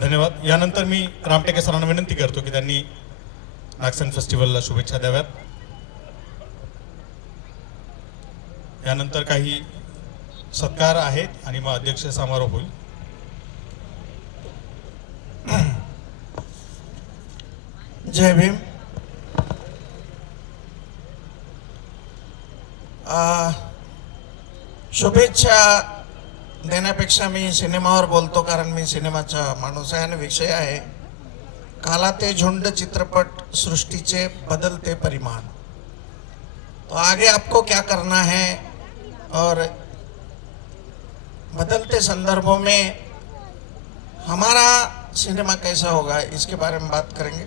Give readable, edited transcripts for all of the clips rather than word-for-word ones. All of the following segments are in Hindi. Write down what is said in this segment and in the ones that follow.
धन्यवाद. यानंतर मी रामटेके सरांना विनंती करतो की त्यांनी नागसेन फेस्टिवलला शुभेच्छा द्याव्यात. यानंतर काही सत्कार आहेत आणि मग अध्यक्ष समारोप होईल. जय भीम. शुभेच्छा देण्यापेक्षा मी सिनेमावर बोलतो, कारण मी सिनेमाचा माणूस आहे आणि विषय आहे काला ते झुंड चित्रपट सृष्टीचे बदलते परिमाण. तो आगे आपको क्या करना है और बदलते संदर्भों में हमारा सिनेमा कैसा होगा, इसके बारे में बात करेंगे.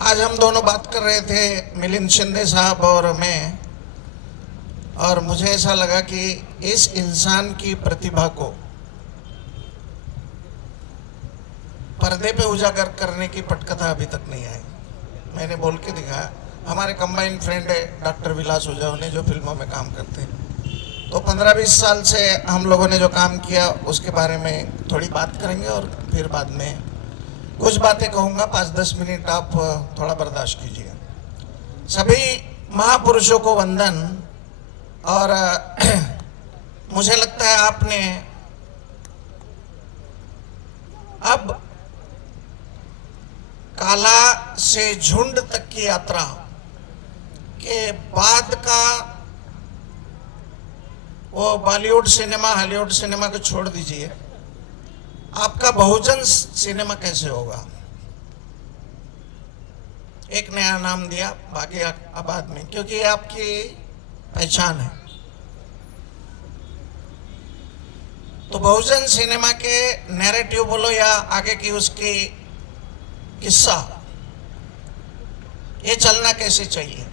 आज हम दोनों बात कर रहे थे, मिलिंद शिंदे साहब और मैं, और मुझे ऐसा लगा कि इस इंसान की प्रतिभा को पर्दे पे उजागर करने की पटकथा अभी तक नहीं आई. मैंने बोल के दिखाया. हमारे कंबाइंड फ्रेंड है डॉक्टर विलास उजावने, जो फिल्मों में काम करते हैं. तो 15-20 साल से हम लोगों ने जो काम किया उसके बारे में थोड़ी बात करेंगे और फिर बाद में कुछ बातें कहूँगा. 5-10 मिनट आप थोड़ा बर्दाश्त कीजिए. सभी महापुरुषों को वंदन. और मुझे लगता है आपने अब काला से झुंड तक की यात्रा के बाद का वो बॉलीवुड सिनेमा हॉलीवुड सिनेमा को छोड़ दीजिए, आपका बहुजन सिनेमा कैसे होगा. एक नया नाम दिया, बाकी आबाद में, क्योंकि ये आपकी पहचान है. तो बहुजन सिनेमा के नैरेटिव बोलो या आगे की उसकी किस्सा, ये चलना कैसे चाहिए.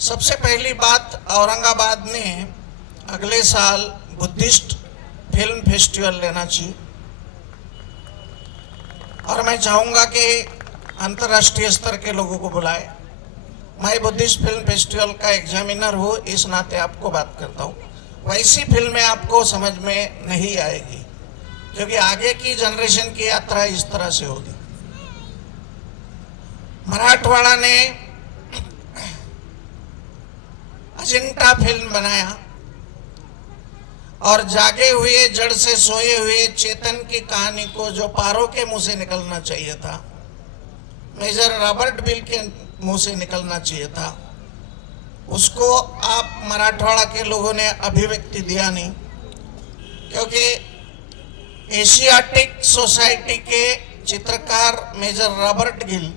सबसे पहली बात, औरंगाबाद में अगले साल बुद्धिस्ट फिल्म फेस्टिवल लेना चाहिए. और मैं चाहूँगा कि अंतर्राष्ट्रीय स्तर के लोगों को बुलाए. मैं बुद्धिस्ट फिल्म फेस्टिवल का एग्जामिनर हूँ, इस नाते आपको बात करता हूँ. वैसी फिल्में आपको समझ में नहीं आएगी, क्योंकि आगे की जनरेशन की यात्रा इस तरह से होगी. मराठवाड़ा ने अजिंठा फिल्म बनाया और जागे हुए जड़ से सोए हुए चेतन की कहानी को, जो पारो के मुंह से निकलना चाहिए था, मेजर रॉबर्ट बिल के मुंह से निकलना चाहिए था, उसको आप मराठवाड़ा के लोगों ने अभिव्यक्ति दिया नहीं. क्योंकि एशियाटिक सोसाइटी के चित्रकार मेजर रॉबर्ट गिल,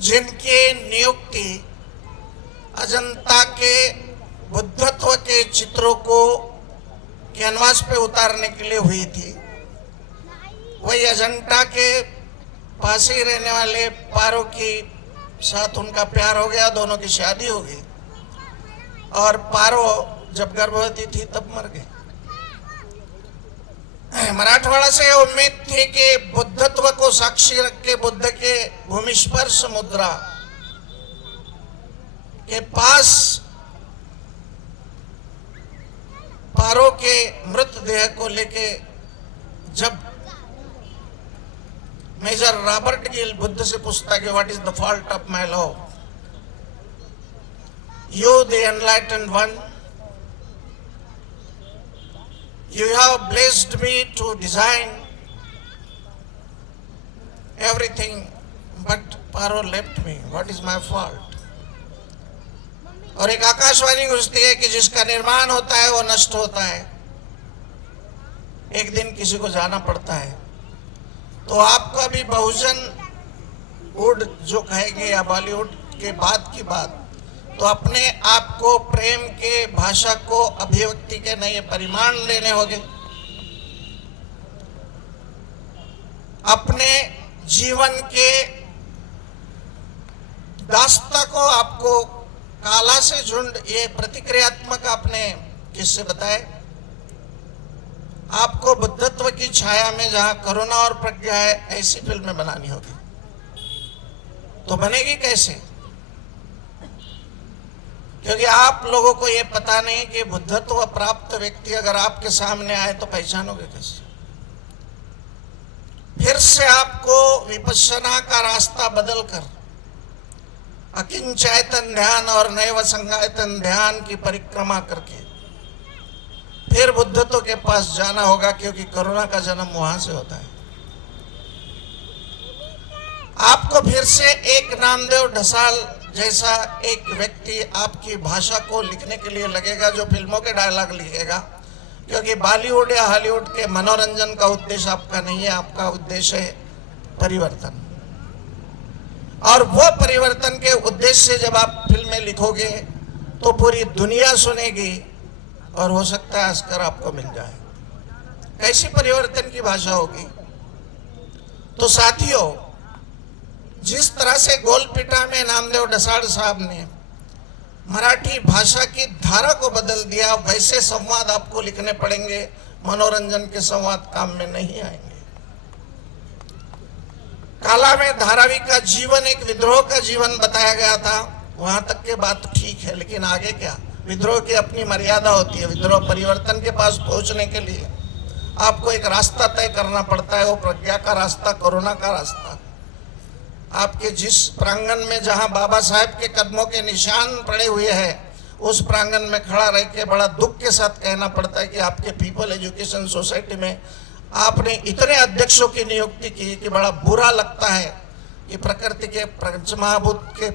जिनकी नियुक्ति अजंता के बुद्धत्व के चित्रों को कैनवास पे उतारने के लिए हुई थी, वही अजंता के पास ही रहने वाले पारो की साथ उनका प्यार हो गया, दोनों की शादी हो गई. और पारो जब गर्भवती थी तब मर गई. मराठवाड़ा से उम्मीद थी कि बुद्धत्व को साक्षी रख के बुद्ध के भूमिस्पर्श मुद्रा के पास पारो के मृतदेह को लेके जब मेजर रॉबर्ट गिल बुद्ध से पूछता कि what is the fault of my law, you the enlightened one, you have blessed me to design everything, but Paro left me. What is my fault? और एक आकाशवाणी गुजरती है कि जिसका निर्माण होता है वो नष्ट होता है, एक दिन किसी को जाना पड़ता है. तो आपका भी बहुजन वुड जो कहेंगे या बॉलीवुड के बाद की बात, तो अपने आप को प्रेम के भाषा को अभिव्यक्ति के नए परिमाण लेने होंगे. अपने जीवन के दास्ता को आपको काला से झुंड, ये प्रतिक्रियात्मक आपने किससे बताए. आपको बुद्धत्व की छाया में जहां करुणा और प्रज्ञा है, ऐसी फिल्में बनानी होगी. तो बनेगी कैसे. क्योंकि आप लोगों को ये पता नहीं कि बुद्धत्व प्राप्त व्यक्ति अगर आपके सामने आए तो पहचानोगे कैसे। फिर से आपको विपश्यना का रास्ता बदलकर अकिंचयतन ध्यान और नैव संगायतन ध्यान की परिक्रमा करके फिर बुद्धत्व के पास जाना होगा, क्योंकि करुणा का जन्म वहां से होता है। आपको फिर से एक नामदेव ढसाल जैसा एक व्यक्ति आपकी भाषा को लिखने के लिए लगेगा, जो फिल्मों के डायलॉग लिखेगा, क्योंकि बॉलीवुड या हॉलीवुड के मनोरंजन का उद्देश्य आपका नहीं है, आपका उद्देश्य है परिवर्तन। और वो परिवर्तन के उद्देश्य से जब आप फिल्में लिखोगे तो पूरी दुनिया सुनेगी और हो सकता है अस्कर आपको मिल जाए। कैसी परिवर्तन की भाषा होगी। तो साथियों, जिस तरह से गोलपिटा में नामदेव ढसाल साहब ने मराठी भाषा की धारा को बदल दिया, वैसे संवाद आपको लिखने पड़ेंगे। मनोरंजन के संवाद काम में नहीं आएंगे। काला में धारावी का जीवन एक विद्रोह का जीवन बताया गया था, वहां तक के बात ठीक है, लेकिन आगे क्या। विद्रोह की अपनी मर्यादा होती है। विद्रोह परिवर्तन के पास पहुंचने के लिए आपको एक रास्ता तय करना पड़ता है, वो प्रज्ञा का रास्ता, करुणा का रास्ता। आपके जिस प्रांगण में जहां बाबा साहेब के कदमों के निशान पड़े हुए हैं, उस प्रांगण में खड़ा रह के बड़ा दुख के साथ कहना पड़ता है कि आपके पीपल एजुकेशन सोसाइटी में आपने इतने अध्यक्षों की नियुक्ति की कि बड़ा बुरा लगता है कि प्रकृति के पंचमहाभूत के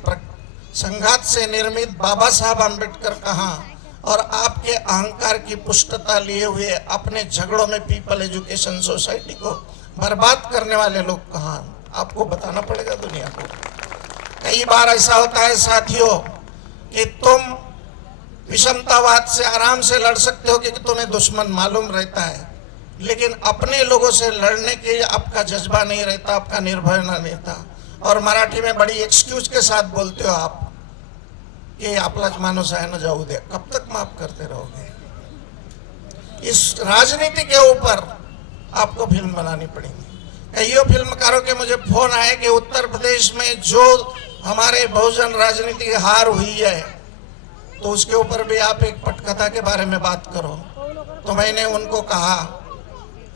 संघात से निर्मित बाबा साहब अम्बेडकर कहाँ और आपके अहंकार की पुष्टता लिए हुए अपने झगड़ों में पीपल एजुकेशन सोसाइटी को बर्बाद करने वाले लोग कहाँ। आपको बताना पड़ेगा दुनिया को। कई बार ऐसा होता है साथियों कि तुम विषमतावाद से आराम से लड़ सकते हो क्योंकि तुम्हें दुश्मन मालूम रहता है, लेकिन अपने लोगों से लड़ने के आपका जज्बा नहीं रहता, आपका निर्भय न रहता। और मराठी में बड़ी एक्सक्यूज के साथ बोलते हो आप कि आपलाच माणूस आहे ना, जाऊ दे। कब तक माफ करते रहोगे। इस राजनीति के ऊपर आपको फिल्म बनानी पड़ेगी। कईयों फिल्मकारों के मुझे फोन आए कि उत्तर प्रदेश में जो हमारे बहुजन राजनीति की हार हुई है, तो उसके ऊपर भी आप एक पटकथा के बारे में बात करो। तो मैंने उनको कहा,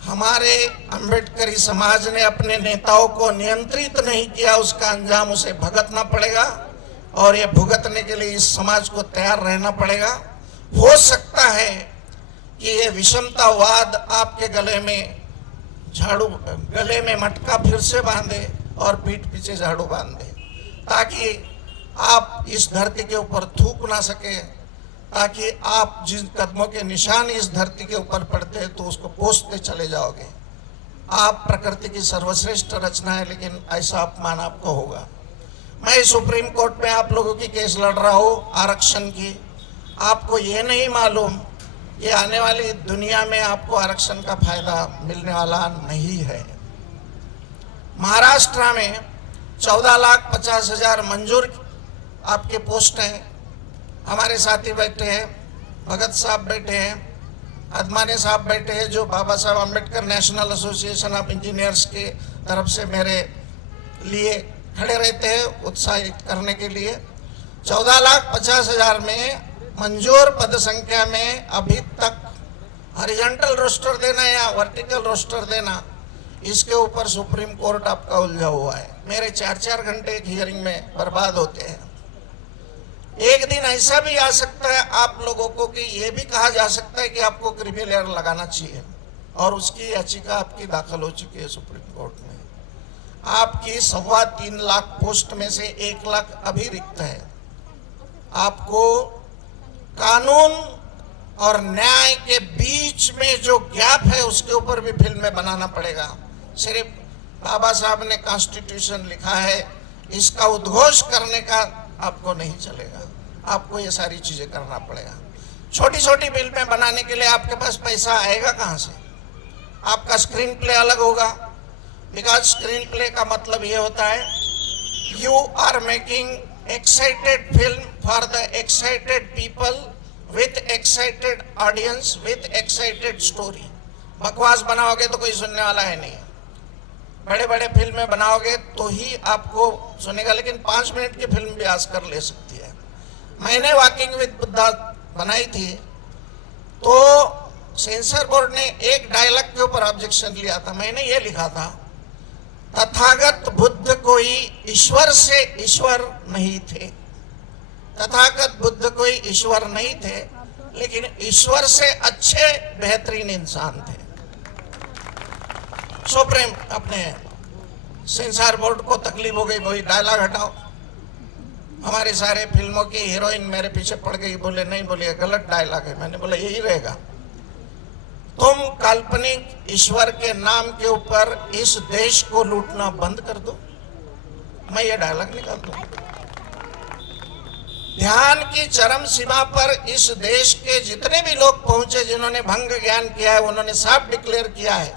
हमारे अंबेडकरी समाज ने अपने नेताओं को नियंत्रित नहीं किया, उसका अंजाम उसे भुगतना पड़ेगा और ये भुगतने के लिए इस समाज को तैयार रहना पड़ेगा। हो सकता है कि ये विषमतावाद आपके गले में मटका फिर से बांधे और पीठ पीछे झाड़ू बांध दे, ताकि आप इस धरती के ऊपर थूक ना सके, ताकि आप जिन कदमों के निशान इस धरती के ऊपर पड़ते हैं तो उसको पोंछते चले जाओगे। आप प्रकृति की सर्वश्रेष्ठ रचना है, लेकिन ऐसा अपमान आपको होगा। मैं सुप्रीम कोर्ट में आप लोगों की केस लड़ रहा हूँ आरक्षण की। आपको ये नहीं मालूम कि आने वाली दुनिया में आपको आरक्षण का फायदा मिलने वाला नहीं है। महाराष्ट्र में 14,50,000 मंजूर आपके पोस्ट हैं। हमारे साथी बैठे हैं, भगत साहब बैठे हैं, अदमाने साहब बैठे हैं, जो बाबा Saheb Ambedkar national association of engineers के तरफ से मेरे लिए खड़े रहते हैं उत्साहित करने के लिए। 14,50,000 में मंजूर पद संख्या में अभी तक हॉरिजॉन्टल रोस्टर देना या वर्टिकल रोस्टर देना, इसके ऊपर सुप्रीम कोर्ट आपका उलझा हुआ है। मेरे 4-4 घंटे एक हियरिंग में बर्बाद होते हैं। एक दिन ऐसा भी आ सकता है आप लोगों को कि ये भी कहा जा सकता है कि आपको क्रिमिनल एयर लगाना चाहिए, और उसकी याचिका आपकी दाखिल हो चुकी है सुप्रीम कोर्ट में। आपकी 3.25 लाख पोस्ट में से 1 लाख अभी रिक्त है। आपको कानून और न्याय के बीच में जो गैप है उसके ऊपर भी फिल्में बनाना पड़ेगा। सिर्फ बाबा साहब ने कॉन्स्टिट्यूशन लिखा है, इसका उद्घोष करने का आपको नहीं चलेगा। आपको ये सारी चीजें करना पड़ेगा। छोटी छोटी फिल्में बनाने के लिए आपके पास पैसा आएगा कहाँ से? आपका स्क्रीन प्ले अलग होगा, बिकॉज स्क्रीन प्ले का मतलब ये होता है you are making excited film for the excited people with excited audience with excited story. बकवास बनाओगे तो कोई सुनने वाला है नहीं। बड़े बड़े फिल्में बनाओगे तो ही आपको सुनेगा, लेकिन 5 मिनट की फिल्म भी ऑस्कर ले सकती है। मैंने वॉकिंग विद बुद्धा बनाई थी, तो सेंसर बोर्ड ने एक डायलॉग के ऊपर ऑब्जेक्शन लिया था। मैंने ये लिखा था, तथागत बुद्ध कोई ईश्वर से ईश्वर नहीं थे। तथागत बुद्ध कोई ईश्वर नहीं थे, लेकिन ईश्वर से अच्छे बेहतरीन इंसान थे। सुप्रीम अपने सेंसर बोर्ड को तकलीफ हो गई, वही डायलॉग हटाओ। हमारे सारे फिल्मों की हीरोइन मेरे पीछे पड़ गई, बोले नहीं, बोले गलत डायलॉग है। मैंने बोला यही रहेगा, तुम काल्पनिक ईश्वर के नाम के ऊपर इस देश को लूटना बंद कर दो। मैं ये डायलॉग निकाल दूं। ध्यान की चरम सीमा पर इस देश के जितने भी लोग पहुंचे जिन्होंने भंग ज्ञान किया है, उन्होंने साफ डिक्लेयर किया है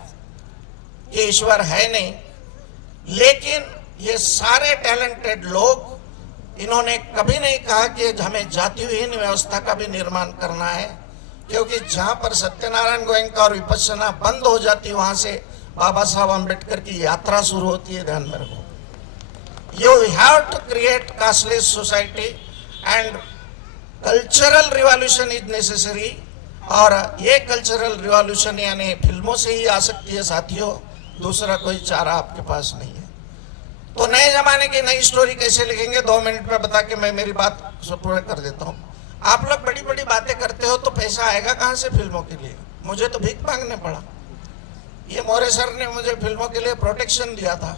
कि ईश्वर है नहीं। लेकिन ये सारे टैलेंटेड लोग, इन्होंने कभी नहीं कहा कि हमें जातिहीन व्यवस्था का भी निर्माण करना है, क्योंकि जहां पर सत्यनारायण गोयनका और विपश्यना बंद हो जाती, वहां से बाबा साहब अम्बेडकर की यात्रा शुरू होती है। ध्यान में रखो, you have to create casteless society and cultural revolution is necessary. और ये कल्चरल रिवॉल्यूशन यानी फिल्मों से ही आ सकती है साथियों, दूसरा कोई चारा आपके पास नहीं है। तो नए जमाने की नई स्टोरी कैसे लिखेंगे, 2 मिनट में बता के मैं मेरी बात पूरा कर देता हूँ। आप लोग बड़ी बड़ी बातें करते हो, तो पैसा आएगा कहाँ से फिल्मों के लिए? मुझे तो भीख मांगने पड़ा। ये मौर्य सर ने मुझे फिल्मों के लिए प्रोटेक्शन दिया था।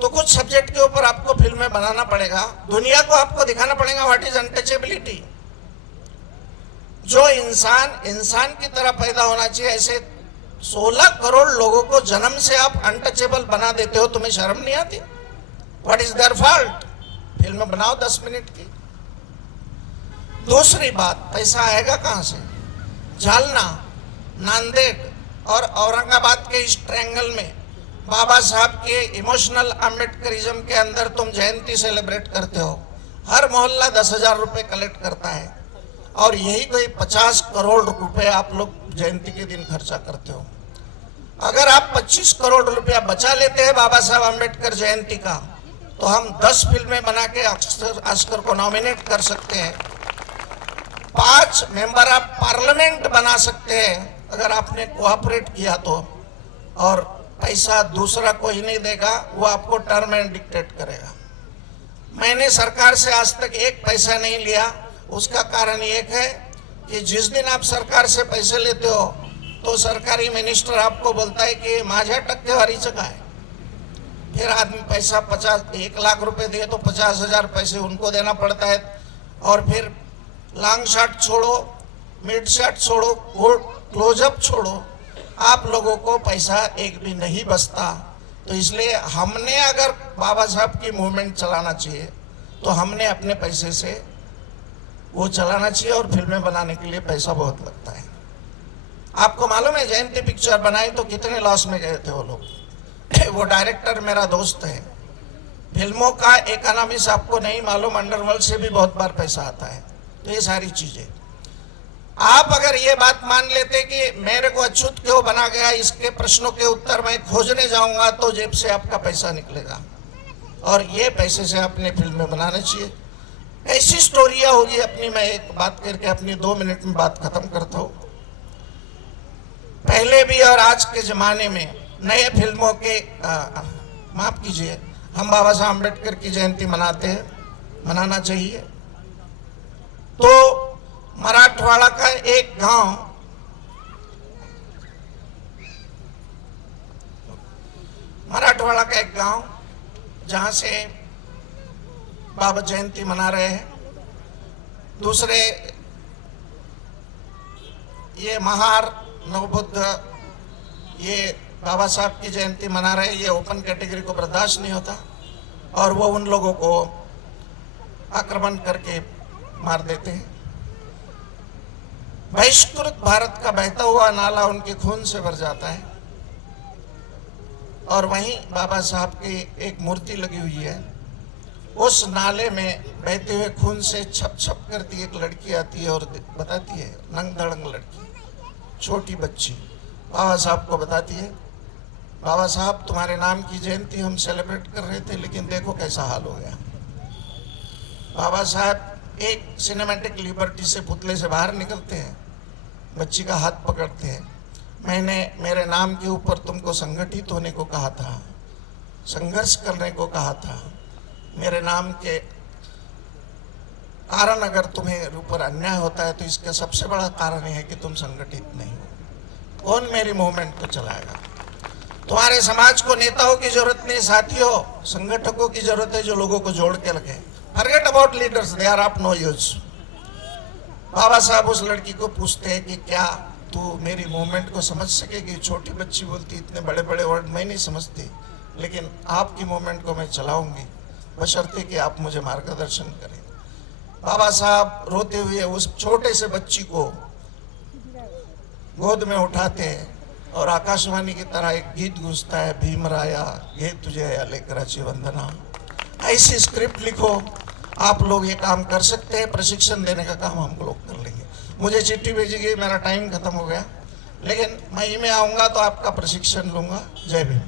तो कुछ सब्जेक्ट के ऊपर आपको फिल्में बनाना पड़ेगा, दुनिया को आपको दिखाना पड़ेगा व्हाट इज अनटचेबिलिटी। जो इंसान इंसान की तरह पैदा होना चाहिए, ऐसे 16 करोड़ लोगों को जन्म से आप अनटचेबल बना देते हो। तुम्हें शर्म नहीं आती? What is their fault? Film बनाओ 10 मिनट की। दूसरी बात, पैसा आएगा कहां से? जालना, नांदेड़ और औरंगाबाद के इस ट्रायंगल में बाबा साहब के इमोशनल अम्बेडकरिज्म के अंदर तुम जयंती सेलिब्रेट करते हो। हर मोहल्ला 10,000 रुपए कलेक्ट करता है, और यही कोई 50 करोड़ रुपए आप लोग जयंती के दिन खर्चा करते हो। अगर आप 25 करोड़ रुपया बचा लेते हैं बाबा साहब अम्बेडकर जयंती का, तो हम 10 फिल्में बना के ऑस्कर को नॉमिनेट कर सकते हैं, 5 मेंबर ऑफ पार्लियामेंट बना सकते हैं अगर आपने कोऑपरेट किया तो। और पैसा दूसरा कोई नहीं देगा, वो आपको टर्म एंड डिक्टेट करेगा। मैंने सरकार से आज तक एक पैसा नहीं लिया। उसका कारण एक है कि जिस दिन आप सरकार से पैसे लेते हो, तो सरकारी मिनिस्टर आपको बोलता है कि माझ्या टक्केवारीचं काय। फिर आदमी पैसा 1 लाख रुपए दिए तो 50,000 पैसे उनको देना पड़ता है। और फिर लॉन्ग शॉट छोड़ो, मिड शॉट छोड़ो, क्लोजअप छोड़ो, आप लोगों को पैसा एक भी नहीं बचता। तो इसलिए हमने अगर बाबा साहब की मूवमेंट चलाना चाहिए, तो हमने अपने पैसे से वो चलाना चाहिए, और फिल्में बनाने के लिए पैसा बहुत लगता है। आपको मालूम है जयंती पिक्चर बनाई तो कितने लॉस में गए थे वो लोग। वो डायरेक्टर मेरा दोस्त है। फिल्मों का इकोनॉमिक्स आपको नहीं मालूम, अंडरवर्ल्ड से भी बहुत बार पैसा आता है। तो ये सारी चीजें आप अगर ये बात मान लेते कि मेरे को अछूत क्यों बना गया, इसके प्रश्नों के उत्तर मैं खोजने जाऊंगा, तो जेब से आपका पैसा निकलेगा, और ये पैसे से अपने फिल्में बनाना चाहिए। ऐसी स्टोरियां होगी अपनी। मैं एक बात करके अपनी 2 मिनट में बात खत्म करता हूँ। पहले भी और आज के जमाने में नए फिल्मों के माफ कीजिए, हम बाबा साहब अम्बेडकर की जयंती मनाते हैं, मनाना चाहिए। तो मराठवाड़ा का एक गांव, मराठवाड़ा का एक गांव जहां से बाबा जयंती मना रहे हैं। दूसरे ये महार, नवबुद्ध, ये बाबा साहब की जयंती मना रहे हैं। ये ओपन कैटेगरी को बर्दाश्त नहीं होता, और वो उन लोगों को आक्रमण करके मार देते हैं। बहिष्कृत भारत का बहता हुआ नाला उनके खून से भर जाता है, और वहीं बाबा साहब की एक मूर्ति लगी हुई है। उस नाले में बहते हुए खून से छप छप करती एक लड़की आती है और बताती है, नंग धड़ंग लड़की, छोटी बच्ची, बाबा साहब को बताती है, बाबा साहब तुम्हारे नाम की जयंती हम सेलिब्रेट कर रहे थे, लेकिन देखो कैसा हाल हो गया। बाबा साहब एक सिनेमैटिक लिबर्टी से पुतले से बाहर निकलते हैं, बच्ची का हाथ पकड़ते हैं। मैंने मेरे नाम के ऊपर तुमको संगठित होने को कहा था, संघर्ष करने को कहा था। मेरे नाम के कारण अगर तुम्हें ऊपर अन्याय होता है तो इसका सबसे बड़ा कारण यह है कि तुम संगठित नहीं हो। कौन मेरी मूवमेंट को चलाएगा? तुम्हारे समाज को नेताओं की जरूरत नहीं साथियों, संगठकों की जरूरत है जो लोगों को जोड़ के रखे। Forget about leaders, they are of no use. Baba Saheb उस लड़की को पूछते हैं कि क्या तू मेरी मूवमेंट को समझ सकेगी? छोटी बच्ची बोलती इतने बड़े बड़े वर्ड मैं नहीं समझती, लेकिन आपकी मूवमेंट को मैं चलाऊंगी बशर्ते कि आप मुझे मार्गदर्शन करें। बाबा साहब रोते हुए उस छोटे से बच्ची को गोद में उठाते हैं और आकाशवाणी की तरह एक गीत गूंजता है, भीमराया घे तुझे लेकराची वंदना। ऐसी स्क्रिप्ट लिखो। आप लोग ये काम कर सकते हैं, प्रशिक्षण देने का काम हम लोग कर लेंगे। मुझे चिट्ठी भेजिए, मेरा टाइम खत्म हो गया, लेकिन मैं में आऊँगा तो आपका प्रशिक्षण लूँगा। जय भीम।